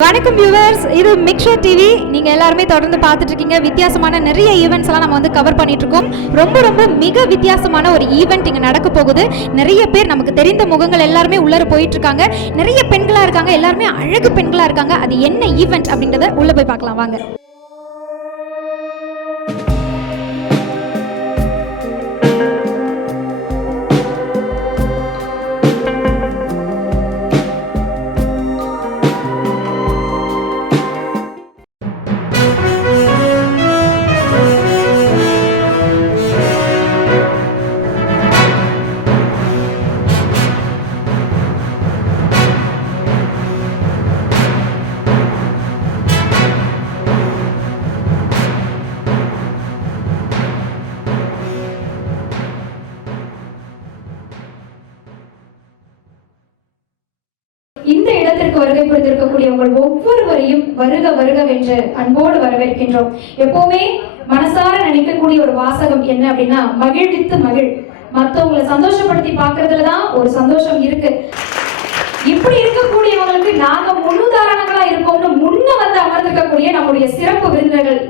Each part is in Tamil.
வணக்கம் வியூவர்ஸ், இது மிக்ஷோ டிவி. நீங்கள் எல்லாருமே தொடர்ந்து பார்த்துட்டு இருக்கீங்க. வித்தியாசமான நிறைய ஈவெண்ட்ஸ் எல்லாம் நம்ம வந்து கவர் பண்ணிட்டு இருக்கோம். ரொம்ப மிக வித்தியாசமான ஒரு ஈவெண்ட் இங்கே நடக்க போகுது. நிறைய பேர் நமக்கு தெரிந்த முகங்கள் எல்லாருமே உள்ளர போயிட்டு இருக்காங்க. நிறைய பெண்களாக இருக்காங்க, எல்லாருமே அழகு பெண்களாக இருக்காங்க. அது என்ன ஈவெண்ட் அப்படின்றத உள்ள போய் பார்க்கலாம் வாங்க. இந்த இடத்திற்கு வருகை புரிந்திருக்கக்கூடிய உங்கள் ஒவ்வொருவரையும் வருக வருகவென்று அன்போடு வரவேற்கின்றோம். எப்பவுமே மனசார நினைக்கக்கூடிய ஒரு வாசகம் என்ன அப்படின்னா, மகிழ்வித்து மகிழ். மற்றவங்களை சந்தோஷப்படுத்தி பார்க்கறதுலதான் ஒரு சந்தோஷம் இருக்கு. இப்படி இருக்கக்கூடியவங்களுக்கு நாங்க முன்னுதாரணங்களா இருக்கோம்னு முன்ன வந்து அமர்ந்திருக்கக்கூடிய நம்முடைய சிறப்பு விருந்தினர்கள்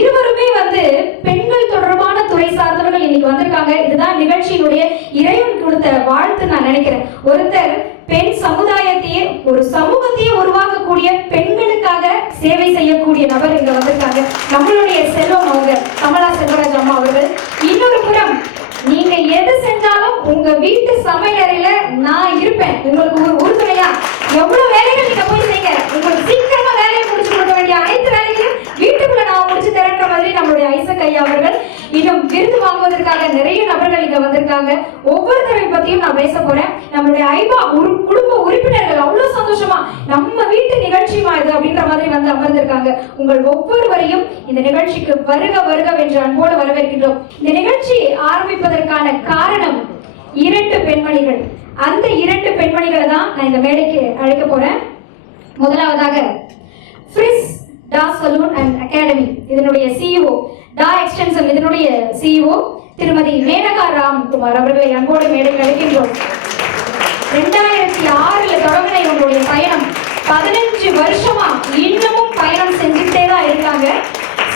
இருவருமே வந்து பெண்கள் தொடர்பான துறை சார்ந்தவர்கள் இன்னைக்கு வந்திருக்காங்க. இதுதான் நிகழ்ச்சியினுடைய இறைவன் கொடுத்த வாழ்த்து நான் நினைக்கிறேன். ஒருத்தர் பெண் சமுதாயத்தையே ஒரு சமூகத்தையே உருவாக்கக்கூடிய பெண்களுக்காக சேவை செய்யக்கூடிய நபர் இங்க வந்திருக்காங்க. நம்மளுடைய செல்வம் அவங்க கமலா செல்வராஜ் அம்மா அவர்கள். இன்னொரு புறம் நீங்க எது செஞ்சாலும் உங்க வீட்டு சமையலறையில நான் இருப்பேன், உங்களுக்கு ஒரு உறுதுணையா. எவ்வளவு வேலைகள் நீங்க போய் செய்யுங்க, உங்களுக்கு சீக்கிரமா வேலையை முடிச்சு கொடுக்க வேண்டிய அனைத்து வேலைகளையும் வீட்டுக்குள்ள நான் முடிச்சு தரன்ற மாதிரி நம்மளுடைய ஐசக் ஐயா அவர்கள். இன்னும் விருது வாங்குவதற்காக நிறைய நபர்கள் இங்க வந்திருக்காங்க. ஒவ்வொருத்தரை பத்தியும் நான் பேச போறேன். நம்மளுடைய ஐபா குடும்ப உறுப்பினர்கள் அவ்வளவு சந்தோஷமா நம்ம வீட்டு நிகழ்ச்சியுமா இது அப்படின்ற மாதிரி வந்து அமர்ந்திருக்காங்க. உங்கள் ஒவ்வொருவரையும் இந்த நிகழ்ச்சிக்கு வருக வருகவென்று அன்போடு வரவேற்கின்றோம். இந்த நிகழ்ச்சி ஆரம்பிப்பதற்கான காரணம் 2 பெண்மணிகள். அந்த 2 பெண்மணிகளை தான் நான் இந்த மேடைக்கு அழைக்க போறேன். முதலாவதாக ஃப்ரிஸ் டா சலூன் அண்ட் அகாடமி இதனுடைய சிஇஓ, டா எக்ஸ்டென்ஷன் இதனுடைய சிஇஓ திருமதி மேனகா ராம்குமார் அவர்களை அன்போடு மேடைக்கு அழைக்கின்றோம். 2006 தொடங்கின இவங்களுடைய பயணம் 15 வருஷமா இன்னமும் பயணம் செஞ்சுட்டே தான் இருக்காங்க.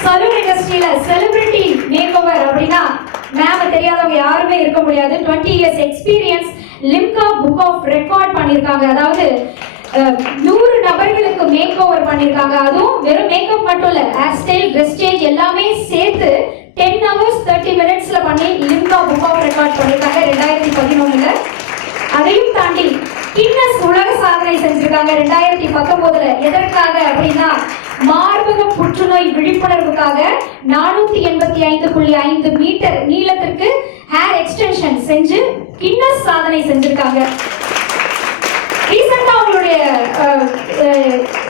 சலூன் இண்டஸ்ட்ரியில செலிபிரிட்டி மேக் ஓவர் அப்படின்னா மேம் தெரியாதவங்க யாருமே இருக்க முடியாது. 20 years experience Limca book of record பண்ணிருக்காங்க. அதாவது 100 நபர்களுக்கு மேக் ஓவர் பண்ணிருக்காங்க. அதுவும் வெறும் மேக்கப் மட்டும் இல்ல, ஹேர் ஸ்டைல், ட்ரெஸ் சேஞ்ச் எல்லாமே சேர்த்து 10 hours 30 minutesல பண்ணி லிம்கா புக் ஆஃப் ரெக்கார்ட் பண்ணிருக்காங்க 2011ல. அதையும் தாண்டி கின்னஸ் உலக சாதனை செஞ்சிருக்காங்க 2019ல. எதற்காக அப்படின்னா மார்பக புற்றுநோய் விழிப்புணர்வுக்காக 485.5 மீட்டர் நீளத்திற்கு ஹேர் எக்ஸ்டென்ஷன் செஞ்சு கின்னஸ் சாதனை செஞ்சிருக்காங்க. ரீசெண்டா அவங்களுடைய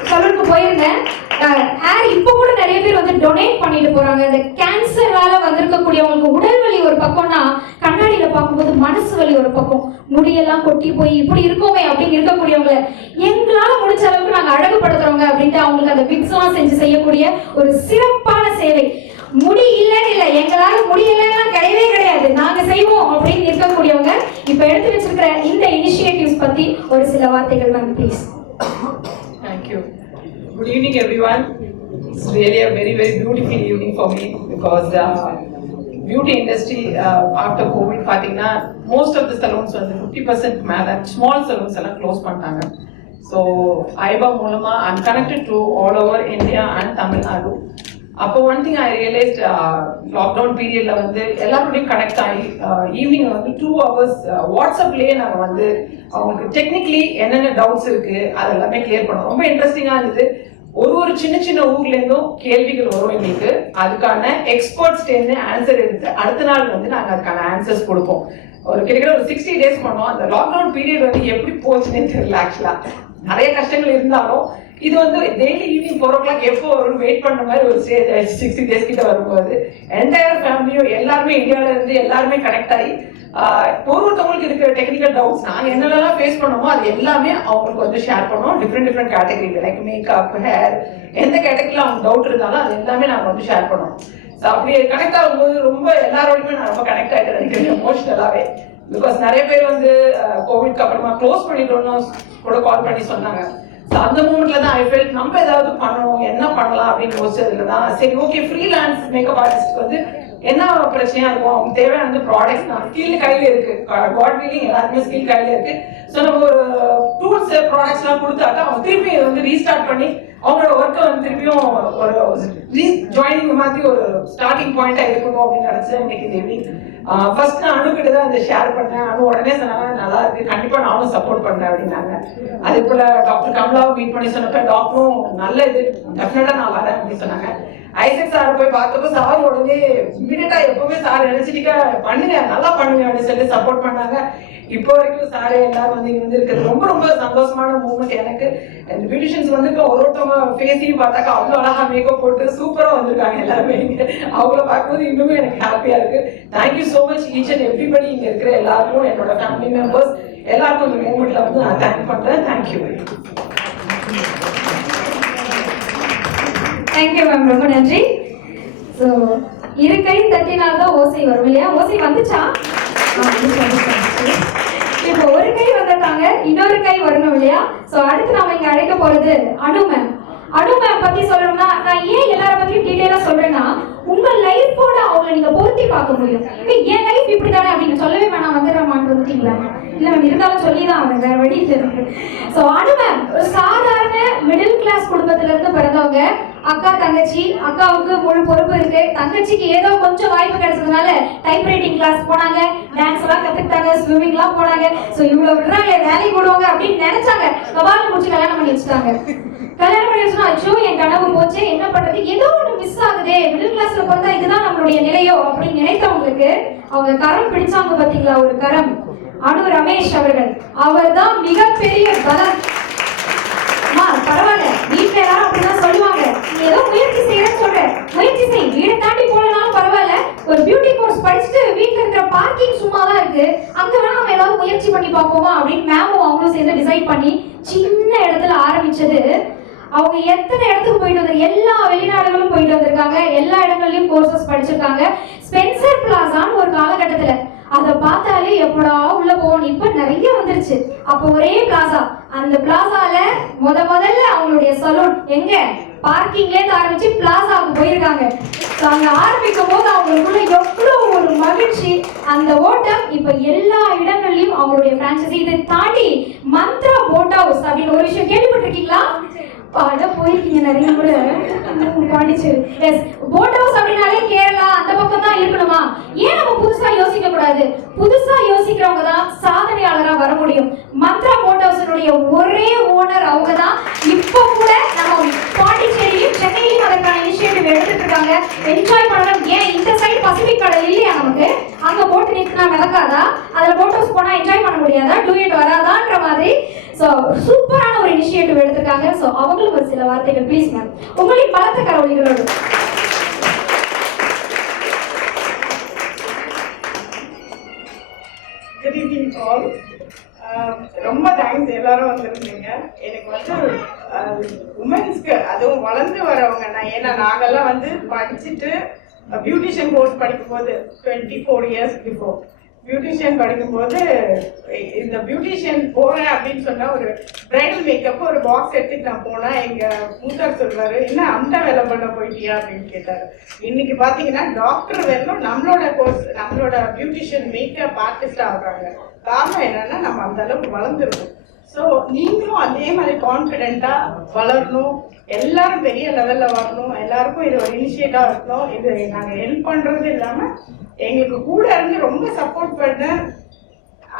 சலூனுக்கு போயிருந்தேன். ஹேர் இப்போ கூட நிறைய பேர் வந்து டொனேட் பண்ணிட்டு போறாங்க. இந்த கேன்சரால வந்திருக்கக்கூடியவங்களுக்கு உடல் வலி ஒரு பக்கம்னா, கண்ணாடியில பார்க்கும்போது மனசு வலி ஒரு பக்கம். முடியெல்லாம் கொட்டி போய் இப்படி இருக்கோமே அப்படின்னு இருக்கக்கூடியவங்களை எங்களால முடிச்ச அளவுக்கு நாங்க அழகுபடுத்துறோங்க அப்படின்ட்டு அவங்களுக்கு அந்த விக்ஸ் எல்லாம் செஞ்சு செய்யக்கூடிய ஒரு சிறப்பான சேவை. முடி இல்லைன்னு இல்லை, எங்களால முடியலன்னா கிடையவே கிடையாது, நாங்க செய்வோம் அப்படின்னு இருக்கக்கூடியவங்க இப்ப எடுத்து வச்சிருக்கிற இந்த இனிஷியேட்டிவ்ஸ் பத்தி ஒரு சில வார்த்தைகள் ma'am please. Thank you. Good evening everyone. It's really a very beautiful evening for me because beauty industry after COVID பாத்தீங்கன்னா most of the salons வந்து 50% மேல small salons எல்லாம் க்ளோஸ் பண்ணிட்டாங்க. So ஐபா மூலமா I'm connected to all over India and Tamil Nadu. அப்போ one thing I realised, lockdown பீரியட்ல வந்து எல்லாரோடையும் கனெக்ட் ஆகி ஈவினிங் வந்து 2 hours வாட்ஸ்அப்லேயே நாங்கள் வந்து அவங்களுக்கு டெக்னிக்கலி என்னென்ன டவுட்ஸ் இருக்கு அதெல்லாமே கிளியர் பண்ணோம். ரொம்ப இன்ட்ரெஸ்டிங்காக இருந்தது. ஒரு சின்ன ஊர்ல இருந்தும் கேள்விகள் வரும் எங்களுக்கு. அதுக்கான எக்ஸ்பர்ட்ஸ்டேருந்து ஆன்சர் எடுத்து அடுத்த நாள் வந்து நாங்கள் அதுக்கான ஆன்சர்ஸ் கொடுப்போம். கிட்டத்தட்ட ஒரு 60 days பண்ணோம். அந்த லாக்டவுன் பீரியட் வந்து எப்படி போச்சுன்னே தெரியல. ஆக்சுவலா நிறைய கஷ்டங்கள் இருந்தாலும் இது வந்து டெய்லி ஈவினிங் 4 o'clock எப்போ வரும் வெயிட் பண்ற மாதிரி ஒரு ஸ்டேஜ் ஆயிடுச்சு. 60 days கிட்ட வரும்போது என்டையர் ஃபேமிலியும் எல்லாருமே இந்தியாவில இருந்து எல்லாருமே கனெக்ட் ஆகி ஒருத்தவங்களுக்கு இருக்கிற டெக்னிக்கல் டவுட்ஸ் நாங்கள் என்னெல்லாம் ஃபேஸ் பண்ணோமோ அது எல்லாமே அவங்களுக்கு வந்து ஷேர் பண்ணோம். Different category like makeup, hair, எந்த கேட்டகரியில் அவங்க டவுட் இருந்தாலும் அது எல்லாமே நாங்கள் வந்து ஷேர் பண்ணோம். ஸோ அப்படி கனெக்ட் ஆகும்போது ரொம்ப எல்லாரோடையுமே நான் ரொம்ப கனெக்ட் ஆகிட்டு நினைக்கிறேன் எமோஷனலாகவே. பிகாஸ் நிறைய பேர் வந்து கோவிட்க்கு அப்புறமா க்ளோஸ் பண்ணிட்டோம்னு கூட கால் பண்ணி சொன்னாங்க. ஸோ அந்த மூமெண்ட்ல தான் ஐ ஃபெல்ட் நம்ம ஏதாவது பண்ணணும், என்ன பண்ணலாம் அப்படின்னு யோசிச்சதுல தான் சரி ஓகே ஃப்ரீலான்ஸ் மேக்கப் ஆர்டிஸ்ட் வந்து என்ன பிரச்சனையா இருக்கும், அவங்க தேவையான ப்ராடக்ட்ஸ் நான் ஸ்கில் கையில இருக்கு, காட் வில்லிங் எல்லாருமே ஸ்கில் கையில இருக்கு. ஸோ நம்ம ஒரு டூல்ஸ் ப்ராடக்ட்ஸ் எல்லாம் கொடுத்தாக்கா அவங்க திருப்பி வந்து ரீஸ்டார்ட் பண்ணி அவங்களோட ஒர்க்கை வந்து திருப்பியும் ஒரு ஜாயினிங் மாதிரி ஒரு ஸ்டார்டிங் பாயிண்டா இருக்கணும் அப்படின்னு நினைச்சேன். இன்னைக்கு இந்த ஈவினிங் ஃபர்ஸ்ட் நான் அணுகிட்ட தான் அதை ஷேர் பண்ணேன். அனு உடனே சொன்னாங்க நல்லா இருக்கு, கண்டிப்பா நானும் சப்போர்ட் பண்றேன் அப்படின்னாங்க. அதே போல டாக்டர் கமலாவை மீட் பண்ணி சொன்னப்ப டாக்டரும் நல்ல இது டெஃபினட்டா நான் வரேன் அப்படின்னு சொன்னாங்க. ஐசக் சார் போய் பார்த்தப்போ சார் உடனே இமீடியட்டா எப்பவுமே சார் எனர்ஜெட்டிக்கா பண்ணுங்க, நல்லா பண்ணுங்க அப்படின்னு சொல்லி சப்போர்ட் பண்ணாங்க. இப்போ வரைக்கும் சாரே எல்லாரும் வந்து இங்க இருக்கிறது ரொம்ப ரொம்ப சந்தோஷமான மூமெண்ட் எனக்கு. இந்த பியூட்டிஷியன்ஸ் வந்து ஒருத்தவங்க ஃபேஸையும் பார்த்தாக்கா அவ்வளோ அழகா மேக்கப் போட்டு சூப்பரா வந்திருக்காங்க எல்லாருமே. அவங்கள பார்க்கும்போது இன்னுமே எனக்கு ஹாப்பியா இருக்கு. Thank you so much each and everybody இங்க இருக்கிற எல்லாருக்கும், என்னோட ஃபேமிலி மெம்பர்ஸ் எல்லாருக்கும் இந்த மூமெண்ட்ல வந்து நான் தேங்க் பண்றேன். தேங்க்யூ. தேங்க்யூ மேம், ரொம்ப நன்றி. ஸோ இரு கை தட்டினால்தான் ஓசை வரும் இல்லையா? ஓசை வந்துச்சா? இப்போ ஒரு கை வந்துட்டாங்க, இன்னொரு கை வரணும் இல்லையா? ஸோ அடுத்து நாம இங்க அழைக்க போறது அனு மேம். அனு மேம் பத்தி சொல்லணும்னா நான் ஏன் எல்லார பத்தியும் டீட்டெயிலா சொல்றேன்னா உங்க லைஃபோட அவங்களை நீங்க பொருத்தி பார்க்க முடியும். என் லைஃப் இப்படிதானே அப்படின்னு சொல்லவே வேணாம், வந்துடுறமான்னு வந்துட்டீங்களா? இல்ல மேம், இருந்தாலும் சொல்லிதான் அவங்க, வேற வழி இல்லை. ஸோ அனு மேம் ஒரு சாதாரண மிடில் கிளாஸ் குடும்பத்துல இருந்து பிறந்தவங்க. அக்கா தங்கச்சி, அக்காவுக்கு முழு பொறுப்பு இருக்கு, தங்கச்சிக்கு ஏதோ கொஞ்சம் வாய்ப்பு கிடைச்சதுனால டைப் ரைட்டிங் கிளாஸ் போனாங்க, டான்ஸ் எல்லாம் கத்துக்கிட்டாங்க, ஸ்விம்மிங் எல்லாம் போனாங்க. ஸோ இவ்வளவு விடுறாங்களே வேலைக்கு போடுவாங்க அப்படின்னு நினைச்சாங்க. கபால முடிச்சு கல்யாணம் பண்ணி வச்சுட்டாங்க. கல்யாணம் பண்ணி வச்சுனா அச்சோ என் கனவு போச்சு, என்ன பண்றது, ஏதோ ஒன்று மிஸ் ஆகுதே, மிடில் கிளாஸ்ல பிறந்தா இதுதான் நம்மளுடைய நிலையோ அப்படின்னு நினைத்தவங்களுக்கு அவங்க கரம் பிடிச்சாங்க பாத்தீங்களா, ஒரு கரம். அனு ரமேஷ் அவர்கள், அவர் தான் மிகப்பெரிய பலம். பரவாயில்ல, வீட்டுல எல்லாரும் அப்படிதான் சொல்லுவாங்க, நீ ஏதோ முயற்சி செய்யறன்னு சொல்ற, முயற்சி செய், வீடை தாண்டி போலனாலும் பரவாயில்ல, ஒரு பியூட்டி கோர்ஸ் படிச்சுட்டு வீட்டுல இருக்கிற பார்க்கிங் சும்மா தான் இருக்கு, அங்க வேணா நம்ம ஏதாவது முயற்சி பண்ணி பார்ப்போமா அப்படின்னு மேமும் அவங்களும் சேர்ந்து டிசைட் பண்ணி சின்ன இடத்துல ஆரம்பிச்சது. அவங்க எத்தனை இடத்துக்கு போயிட்டு வந்து, எல்லா வெளிநாடுகளும் போயிட்டு வந்திருக்காங்க, எல்லா இடங்கள்லயும் கோர்சஸ் படிச்சிருக்காங்க. ஸ்பென்சர் பிளாசான்னு ஒரு காலகட்டத்துல அதை பார்த்தாலே எப்படா உள்ள போகணும், இப்ப நிறைய வந்துருச்சு. அப்போ ஒரே பிளாசா, அந்த பிளாசால முதல்ல அவங்களுடைய சலூன் எங்க பார்க்கிங்ல இருந்து ஆரம்பிச்சு பிளாசாவுக்கு போயிருக்காங்க. அங்க ஆரம்பிக்கும் போது அவங்களுக்குள்ள எவ்வளவு ஒரு மகிழ்ச்சி, அந்த ஓட்டம் இப்ப எல்லா இடங்கள்லயும் அவங்களுடைய பிரான்சைசி. இதை தாண்டி மந்த்ரா போட் ஹவுஸ் அப்படின்னு ஒரு விஷயம் கேள்விப்பட்டிருக்கீங்களா? போயிருக்கீங்க நிறைய கூட பாண்டிச்சேரி. எஸ், போட் ஹவுஸ் அப்படின்னாலே கேரளா அந்த பக்கம் தான் இருக்கணுமா? ஏன் நம்ம புதுசா யோசிக்க கூடாது? புதுசா யோசிக்கிறவங்க தான் சாதனையாளரா வர முடியும். மந்த்ரா போட் ஹவுஸினுடைய ஒரே ஓனர் அவங்க தான். இப்போ கூட நம்ம பாண்டிச்சேரியும் சென்னையிலும் அதற்கான இனிஷியேட்டிவ் எடுத்துட்டு இருக்காங்க. என்ஜாய் பண்ணணும். ஏன் இந்த சைடு பசிபிக் கடல் இல்லையா நமக்கு? அங்க போட்டு நிற்கனா மிதக்காதா? அதுல போட் ஹவுஸ் போனா என்ஜாய் பண்ண முடியாதா? டூயட் வராதான்ற மாதிரி சோ சூப்பரான ஒரு இனிஷியேட்டிவ் எடுத்திருக்காங்க. சோ அவங்களுக்கு ஒரு சில வார்த்தைகள் ப்ளீஸ் மேம், உங்களின் பலத்த கரவொலிகளோடு. Good evening all. ரொம்ப தேங்க்ஸ் எல்லாரும் வந்திருந்தீங்க. எனக்கு வந்து உமன்ஸ்க்கு அதுவும் வளர்ந்து வரவங்க, ஏன்னா நாங்கெல்லாம் வந்து படிச்சுட்டு பியூட்டிஷியன் கோர்ஸ் படிக்கும்போது 24 இயர்ஸ் பிஃபோர் பியூட்டிஷியன் படிக்கும்போது இந்த பியூட்டிஷியன் போறேன் அப்படின்னு சொன்னா ஒரு பிரைடல் மேக்கப் ஒரு பாக்ஸ் எடுத்துட்டு நான் போனா எங்க மூத்தார் சொல்வாரு, என்ன அம்டா வேலை பண்ண போயிட்டியா அப்படின்னு கேட்டாரு. இன்னைக்கு பாத்தீங்கன்னா டாக்டர் வேணும் நம்மளோட கோர்ஸ், நம்மளோட பியூட்டிஷியன் மேக்கப் ஆர்டிஸ்ட் ஆகுறாங்க. காரணம் என்னன்னா நம்ம அந்த அளவுக்கு வளர்ந்துருக்கோம். ஸோ நீங்களும் அதே மாதிரி கான்ஃபிடென்ட்டா வளரணும், எல்லாரும் பெரிய லெவல்ல வரணும், எல்லாருக்கும் இது ஒரு இனிஷியேட்டா இருக்கணும். இது நாங்கள் ஹெல்ப் பண்றது இல்லாம எங்களுக்கு கூட இருந்து ரொம்ப சப்போர்ட் பண்ண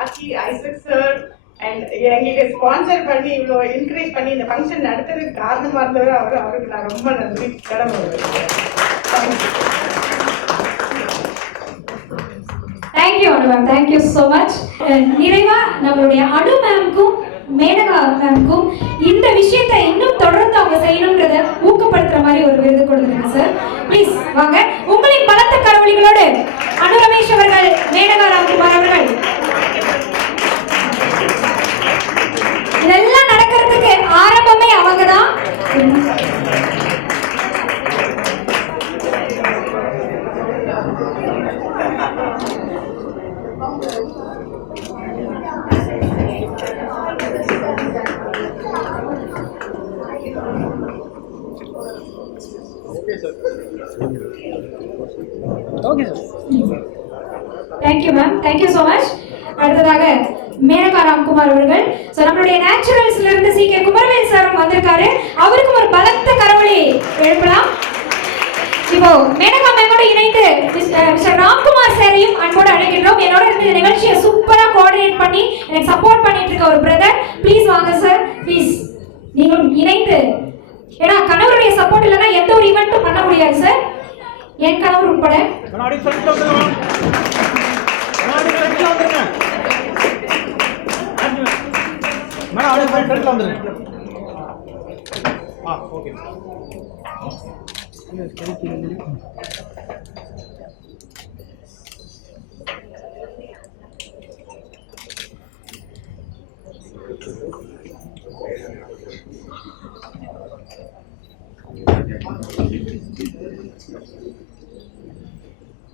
ஆச்சி, ஐசக் சார் அண்ட் எங்களுக்கு ஸ்பான்சர் பண்ணி இவ்வளோ என்கரேஜ் பண்ணி இந்த ஃபங்க்ஷன் நடத்துறதுக்கு காரணமா இருந்தவர் அவருக்கு நான் ரொம்ப நன்றி கடமை. தேங்க்யூ அனு மேம், தேங்க்யூ ஸோ மச். நிறைவா நம்மளுடைய அனு மேம்க்கும் மேனகா மேம்க்கும் இந்த விஷயத்தை இன்னும் தொடர்ந்து அவங்க செய்யணும்ன்றத ஊக்கப்படுத்துற மாதிரி ஒரு விருது கொடுத்துருங்க சார். ப்ளீஸ் வாங்க, உங்களின் பலத்த கரவொலிகளோடு அனு ரமேஷ் அவர்கள், மேனகா ராம்குமார் அவர்கள். இதெல்லாம் நடக்கிறதுக்கு ஆரம்பமே அவங்க தான். Thank you ma'am, thank you so much. அடுத்ததாக மேனகா ராம்குமார் அவர்கள். ஸோ நம்மளுடைய நேச்சுரல்ஸ்ல இருந்து சி.கே. குமரவேல் சாரும் வந்திருக்காரு. அவருக்கும் ஒரு பலத்த கரவொலி எழுப்பலாம். இப்போ மேனகா மேமோட இணைந்து மிஸ்டர் ராம்குமார் சாரையும் அன்போடு அழைக்கின்றோம். என்னோட இந்த நிகழ்ச்சியை சூப்பரா கோஆர்டினேட் பண்ணி எனக்கு சப்போர்ட் பண்ணிட்டு இருக்க ஒரு பிரதர். ப்ளீஸ் வாங்க சார், ப்ளீஸ். நீங்களும் இணைந்து, ஏன்னா கணவருடைய சப்போர்ட் இல்லைன்னா எந்த ஒரு ஈவெண்ட்டும் பண்ண முடியாது சார். என் கணவர் உட்பட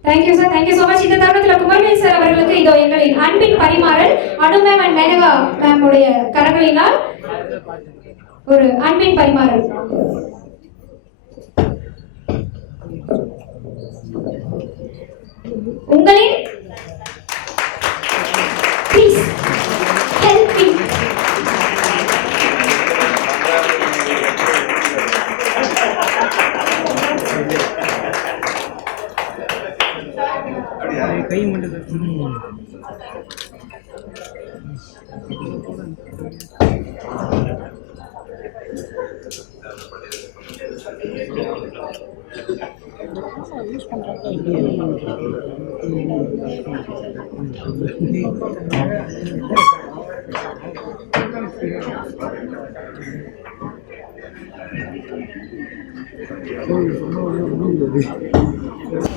thank you sir, thank you so much. இந்த தருணத்தில் குமரவேல் சார் அவர்களுக்கு இதோ எங்களின் அன்பின் பரிமாறல் அனு மேம் அண்ட் மேனகா மேம் உடைய கரங்களினால் ஒரு அன்பின் பரிமாறல். உங்களின் ப்ளீஸ் ஹெல்ப் மீ. கை மட்டும் use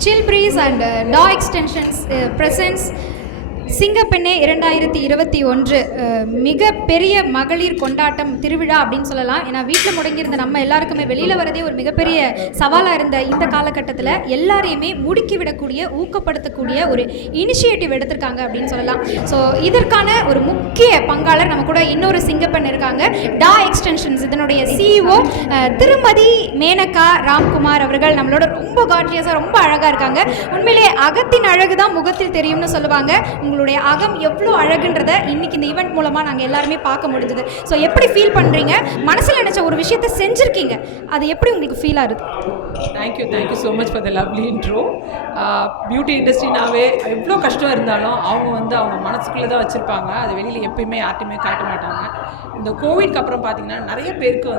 Chill Breeze and DAW Extensions presents Singappenne 2021 மிக பெரிய மகளிர் கொண்டாட்டம் திருவிழா அப்படின்னு சொல்லலாம். ஏன்னா வீட்டில் முடங்கியிருந்த நம்ம எல்லாருக்குமே வெளியில் வரதே ஒரு மிகப்பெரிய சவாலாக இருந்த இந்த காலகட்டத்தில் எல்லாரையுமே முடுக்கி விடக்கூடிய ஊக்கப்படுத்தக்கூடிய ஒரு இனிஷியேட்டிவ் எடுத்திருக்காங்க அப்படின்னு சொல்லலாம். ஸோ இதற்கான ஒரு முக்கிய பங்காளர் நம்ம கூட இன்னொரு சிங்கப்பெண் இருக்காங்க. DAW Extensions இதனுடைய CEO திருமதி மேனகா ராம்குமார் அவர்கள் நம்மளோட ரொம்ப காட்லியஸாக ரொம்ப அழகாக இருக்காங்க. உண்மையிலே அகத்தின் அழகு தான் முகத்தில் தெரியும்னு சொல்லுவாங்க. உங்களுடைய அகம் எவ்வளோ அழகுன்றதை இன்னைக்கு இந்த ஈவெண்ட் மூலமாக நாங்கள் எல்லாருமே பார்க்க முடிஞ்சது. ஸோ எப்படி ஃபீல் பண்ணுறீங்க? மனசில் நினச்ச ஒரு விஷயத்தை செஞ்சுருக்கீங்க, அது எப்படி உங்களுக்கு ஃபீல் ஆகுது? Thank you so much for the lovely intro. Beauty இண்டஸ்ட்ரினாவே எவ்வளோ கஷ்டம் இருந்தாலும் அவங்க மனசுக்குள்ளே தான் வச்சுருப்பாங்க. அது வெளியில் எப்பயுமே யார்ட்டையுமே காட்ட மாட்டாங்க. இந்த கோவிட்க்கு அப்புறம் பார்த்தீங்கன்னா நிறைய பேருக்கு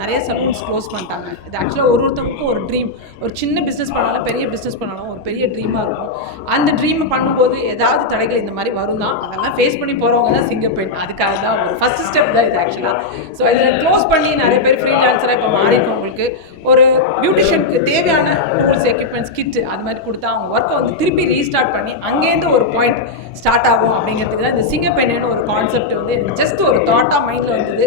நிறைய சலூன்ஸ் க்ளோஸ் பண்ணிட்டாங்க. இது ஆக்சுவலாக ஒருத்தருக்கும் ஒரு ட்ரீம், ஒரு சின்ன பிஸ்னஸ் பண்ணாலும் பெரிய பிஸ்னஸ் பண்ணாலும் ஒரு பெரிய ட்ரீமாக இருக்கும். அந்த ட்ரீமை பண்ணும்போது ஏதாவது தடைகள் இந்த மாதிரி வரும் தான். அதெல்லாம் ஃபேஸ் பண்ணி போகிறவங்க தான் சிங்கப்பெண். அதுக்காக தான் ஒரு ஃபஸ்ட் ஸ்டெப் தான் இது ஆக்சுவலாக. ஸோ இதில் க்ளோஸ் பண்ணி நிறைய பேர் ஃப்ரீலான்சராக இப்போ மாறி இருக்கவங்களுக்கு ஒரு பியூட்டிஷியனுக்கு தேவையான டூல்ஸ், எக்யூப்மெண்ட்ஸ், கிட் அது மாதிரி கொடுத்தா அவங்க ஒர்க்கை திருப்பி ரீஸ்டார்ட் பண்ணி அங்கேருந்து ஒரு பாயிண்ட் ஸ்டார்ட் ஆகும் அப்படிங்கிறதுக்கு தான் இந்த சிங்கப்பெண்ணுன்னு ஒரு கான்செப்ட் எனக்கு ஜஸ்ட் ஒரு தாட்டாக மைண்டில் வந்தது.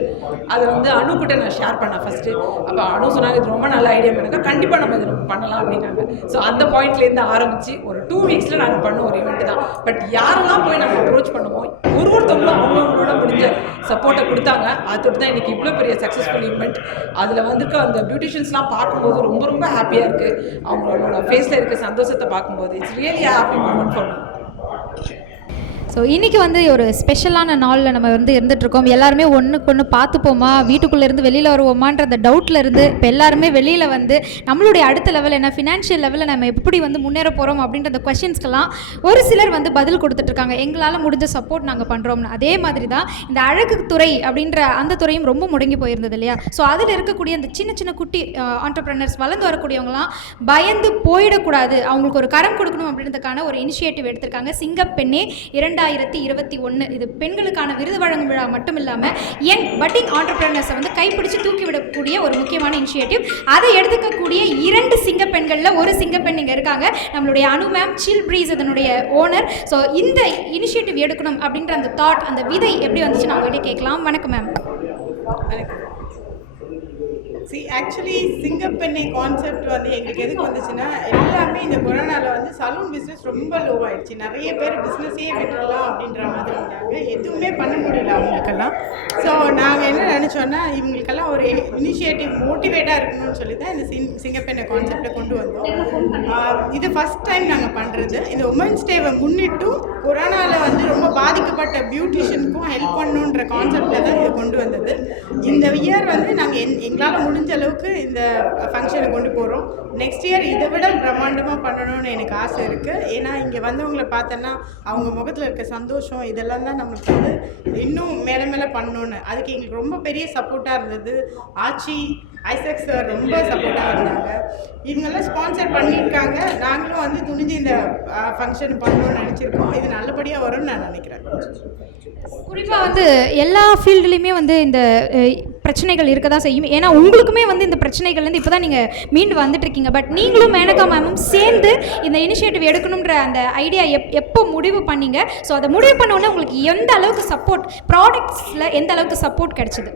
அதை அணுக்கிட்ட நான் ஷேர் பண்ணேன் ஃபஸ்ட்டு. அப்போ அணு சொன்னாங்க இது ரொம்ப நல்ல ஐடியா எனக்கு, கண்டிப்பாக நம்ம இதை பண்ணலாம் அப்படின்னாங்க. ஸோ அந்த பாயிண்ட்லேருந்து ஆரம்பித்து ஒரு 2 வீக்ஸில் நாங்கள் பண்ண ஒரு ஈவெண்ட் தான். பட் யாரெல்லாம் போய் நம்ம அப்ரோச் பண்ணுவோம், ஒருத்தவங்களும் அவங்களோட முடிஞ்ச சப்போர்ட்டை கொடுத்தாங்க. அதை தொட்டு தான் இன்றைக்கி இவ்வளோ பெரிய சக்ஸஸ்ஃபுல் ஈவெண்ட். அதில் அந்த பியூட்டிஷியன்ஸ்லாம் பார்க்கும்போது ரொம்ப ரொம்ப ஹாப்பியாக இருக்குது. அவங்களோட ஃபேஸில் இருக்க சந்தோஷத்தை பார்க்கும்போது it's really happy moment for me. So இன்றைக்கி ஒரு ஸ்பெஷலான நாளில் நம்ம இருந்துகிட்ருக்கோம். எல்லாருமே ஒன்றுக்கு ஒன்று பார்த்துப்போமா, வீட்டுக்குள்ளேருந்து வெளியில் வருவோமான்ற அந்த டவுட்டில் இருந்து இப்போ எல்லாருமே வெளியில் நம்மளுடைய அடுத்த லெவல் என்ன, ஃபினான்ஷியல் லெவலில் நம்ம எப்படி முன்னேற போகிறோம் அப்படின்ற அந்த கொஷின்ஸ்க்கெல்லாம் ஒரு சிலர் பதில் கொடுத்துட்ருக்காங்க. எங்களால் முடிஞ்ச சப்போர்ட் நாங்கள் பண்ணுறோம்னு. அதே மாதிரி தான் இந்த அழகு துறை அப்படின்ற அந்த துறையும் ரொம்ப முடங்கி போயிருந்தது இல்லையா? ஸோ அதில் இருக்கக்கூடிய அந்த சின்ன சின்ன குட்டி ஆண்டர்ப்ரனர்ஸ் வளர்ந்து வரக்கூடியவங்களாம் பயந்து போயிடக்கூடாது, அவங்களுக்கு ஒரு கரம் கொடுக்கணும் அப்படின்றதுக்கான ஒரு இனிஷியேட்டிவ் எடுத்திருக்காங்க. சிங்கப்பெண்ணே 2021. இது பெண்களுக்கான விருது வழங்கும் விழா மட்டும் இல்லாமல் யங் பட்டிங் ஆண்டர்பிரினர்ஸை கைப்பிடிச்சு தூக்கிவிடக்கூடிய ஒரு முக்கியமான இனிஷியேட்டிவ். அதை எடுத்துக்கக்கூடிய 2 சிங்கப்பெண்களில் ஒரு சிங்கப்பெண் இங்கே இருக்காங்க, நம்மளுடைய அனு மேம், சில் ப்ரீஸ் இதனுடைய ஓனர். ஸோ இந்த இனிஷியேட்டிவ் எடுக்கணும் அப்படின்ற அந்த தாட், அந்த விதை எப்படி வந்துச்சு நான் உங்கள்கிட்ட கேட்கலாம். வணக்கம் மேம். ஆக்சுவலி சிங்கப்பெண்ணை கான்செப்ட் வந்து எங்களுக்கு எதுக்கு வந்துச்சுன்னா, எல்லாமே இந்த கொரோனாவில் வந்து சலூன் பிஸ்னஸ் ரொம்ப லோ ஆயிடுச்சு. நிறைய பேர் பிஸ்னஸே விட்டுடலாம் அப்படின்ற மாதிரி இருந்தாங்க. எதுவுமே பண்ண முடியல அவங்களுக்கெல்லாம். ஸோ நாங்கள் என்ன நினச்சோன்னா, இவங்களுக்கெல்லாம் ஒரு இனிஷியேட்டிவ் மோட்டிவேட்டாக இருக்கணும்னு சொல்லி தான் இந்த சிங்கப்பெண்ணை கான்செப்டை கொண்டு வந்தோம். இது ஃபஸ்ட் டைம் நாங்கள் பண்ணுறது. இந்த உமன்ஸ் டேவை முன்னிட்டும் கொரோனாவில் வந்து ரொம்ப பாதிக்கப்பட்ட பியூட்டிஷியனுக்கும் ஹெல்ப் பண்ணணுன்ற கான்செப்டில் தான் இதை கொண்டு வந்தது. இந்த இயர் வந்து நாங்கள் எங்களால் முடிஞ்ச அளவுக்கு இந்த ஃபங்க்ஷனை கொண்டு போகிறோம். நெக்ஸ்ட் இயர் இதை விட பிரம்மாண்டமாக பண்ணணும்னு எனக்கு ஆசை இருக்குது. ஏன்னா இங்கே வந்தவங்களை பார்த்தோன்னா அவங்க முகத்தில் இருக்க சந்தோஷம் இதெல்லாம் தான் நம்மளுக்கு வந்து இன்னும் மேலே மேலே பண்ணணுன்னு. அதுக்கு எங்களுக்கு ரொம்ப பெரிய சப்போர்ட்டாக இருந்தது. ஆச்சி, ஐசக் சார் ரொம்ப சப்போர்ட்டாக இருந்தாங்க. இவங்கெல்லாம் ஸ்பான்சர் பண்ணியிருக்காங்க. நாங்களும் வந்து துணிஞ்சு இந்த ஃபங்க்ஷன் பண்ணணும்னு நினச்சிருக்கோம். இது நல்லபடியாக வரும்னு நான் நினைக்கிறேன். குறிப்பாக வந்து எல்லா ஃபீல்டுலேயுமே வந்து இந்த பிரச்சனைகள் இருக்க தான் செய்யும். ஏன்னா உங்களுக்குமே வந்து இந்த பிரச்சனைகள்லேருந்து இப்போ தான் நீங்கள் மீண்டு வந்துட்டுருக்கீங்க. பட் நீங்களும் மேனகா மேமும் சேர்ந்து இந்த இனிஷியேட்டிவ் எடுக்கணுன்ற அந்த ஐடியா எப்போ முடிவு பண்ணீங்க? ஸோ அதை முடிவு பண்ணோன்னே உங்களுக்கு எந்த அளவுக்கு சப்போர்ட், ப்ராடக்ட்ஸில் எந்த அளவுக்கு சப்போர்ட் கிடைச்சிது?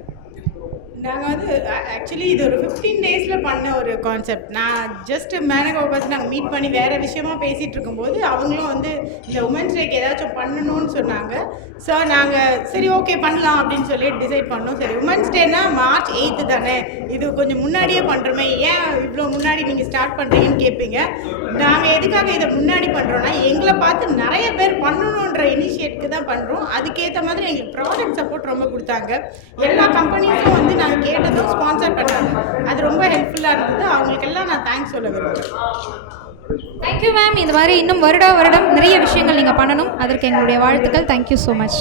நாங்கள் வந்து ஆக்சுவலி இது ஒரு 15 டேஸில் பண்ண ஒரு கான்செப்ட். நான் ஜஸ்ட் மேனகாவை பார்த்து நாங்கள் மீட் பண்ணி வேறு விஷயமா பேசிகிட்டு இருக்கும்போது அவங்களும் வந்து இந்த உமன்ஸ் டேக்கு ஏதாச்சும் பண்ணணும்னு சொன்னாங்க. ஸோ நாங்கள் சரி ஓகே பண்ணலாம் அப்படின்னு சொல்லி டிசைட் பண்ணோம். சரி உமன்ஸ் டேனா March 8 தானே, இது கொஞ்சம் முன்னாடியே பண்ணுறோமே, ஏன் இவ்வளோ முன்னாடி நீங்கள் ஸ்டார்ட் பண்ணுறீங்கன்னு கேட்பீங்க. நாங்கள் எதுக்காக இதை முன்னாடி பண்ணுறோன்னா, எங்களை பார்த்து நிறைய பேர் பண்ணணுன்ற இனிஷியேட்டுக்கு தான் பண்ணுறோம். அதுக்கேற்ற மாதிரி எங்களுக்கு ப்ராடக்ட் சப்போர்ட் ரொம்ப கொடுத்தாங்க. எல்லா கம்பெனிஸும் வந்து நாங்கள் கேட்டதும் ஸ்பான்சர் பண்ணாங்க. அது ரொம்ப ஹெல்ப்ஃபுல்லாக இருந்தது. அவங்களுக்கெல்லாம் நான் தேங்க்ஸ் சொல்ல விரும்புகிறேன். Thank you ma'am. இது மாதிரி இன்னும் வருடம் நிறைய விஷயங்கள் நீங்கள் பண்ணணும். அதற்கு எங்களுடைய வாழ்த்துக்கள். Thank you so much.